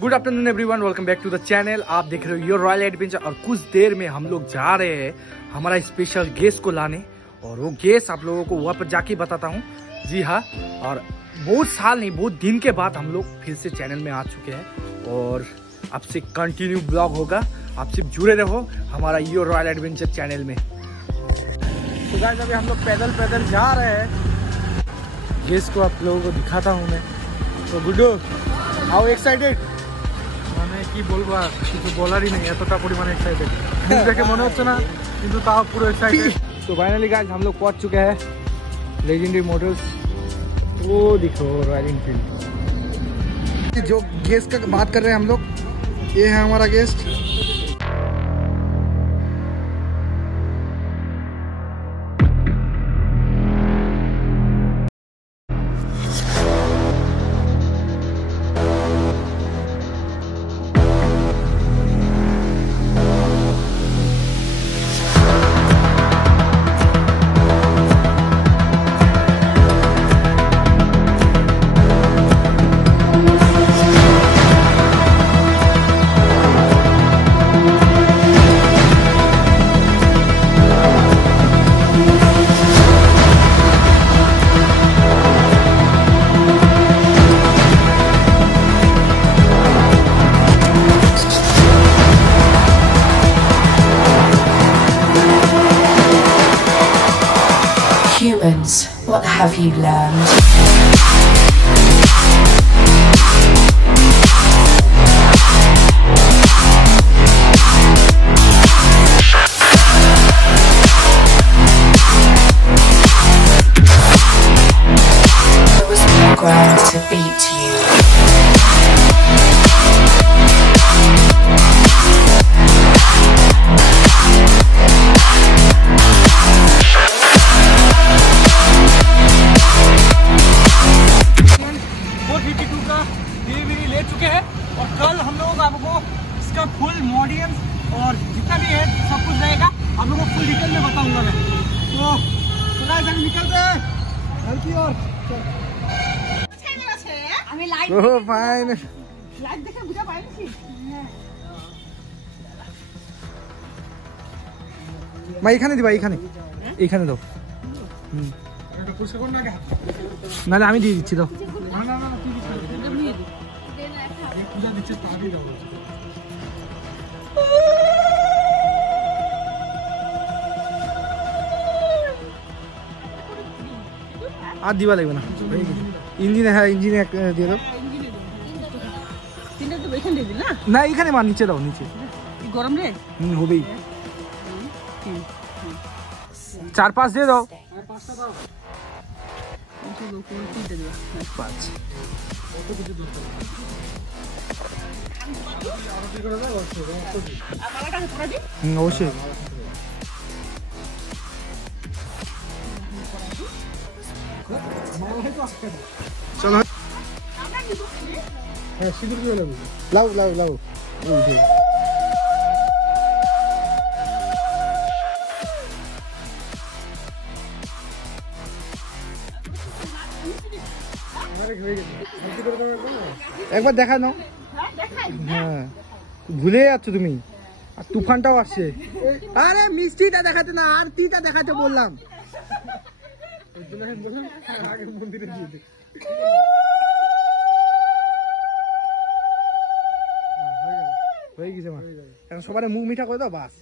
Good afternoon everyone, welcome back to the channel. आप देख रहे हो योर रॉयल एडवेंचर। और कुछ देर में हम लोग जा रहे हैं हमारा स्पेशल गेस्ट को लाने, और वो गेस्ट आप लोगों को वहाँ पर जाके बताता हूँ। जी हाँ, और बहुत साल नहीं, बहुत दिन के बाद हम लोग फिर से चैनल में आ चुके हैं, और आपसे कंटिन्यू ब्लॉग होगा। आप सिर्फ जुड़े रहो हमारा योर रॉयल एडवेंचर चैनल में। तो गाइस अभी हम लोग पैदल पैदल जा रहे हैं। गेस्ट को आप लोगों को दिखाता हूँ मैं। तो गुड्डू हाउ एक्साइटेड? মানে কি বলবো, আর কিছু বলারই নেই, এতটা পরিমাণে এক্সাইটেড। দেখে মনে হচ্ছে না, কিন্তু তাও পুরো এক্সাইটেড। तो फाइनली गाइस हम लोग पहुंच चुके हैं लेजेंडरी मोटर्स। वो दिखो रॉयल एनफील्ड। जो गेस्ट का बात कर रहे हैं हम लोग, ये है हमारा guest. Humans, what have you learned? I was programmed to beat you. ले चुके हैं, और कल हम लोग आपको इसका फुल मॉडियम और जितना भी है सब कुछ रहेगा, आप लोगों को फुल डिटेल में बताऊंगा मैं। तो गाइस हम निकलते हैं घर की ओर। আমি লাইট ও ফাইন লাইট দেখে বুঝা পাইনি। ভাই এখানে দিবা, এখানে এখানে দাও। এটা পুশ করুন না, না না আমি দিয়ে দিচ্ছি। দাও। না না না তুই দিচ্ছিস, पूजा दिच्छे तागी दाओ। আর দিবা লাগবে না, ইঞ্জিনে। হ্যাঁ ইঞ্জিনে এক দিয়ে দাও। তিনটা তো এখানে দিয়ে দিল না? না এখানে মার, নিচে দাও, নিচে। গরম রে? হবেই। 4-5 দিয়ে দাও। 5টা দাও। তিনটা দাও, তিনটা দাও। 5 কত কিছু দরকার। অবশ্যই। চলো হ্যাঁ সিঁদুর দিয়ে লাও লাও লাও। একবার দেখা নাও। হ্যাঁ ভুলে যাচ্ছ তুমি, আর তুফানটাও আসছে। আরে মিষ্টিটা দেখাতে না, আর তিটা দেখাতে বললাম। হয়ে গেছে মা, এখন সবার মুখ মিঠা করে দাও বাস।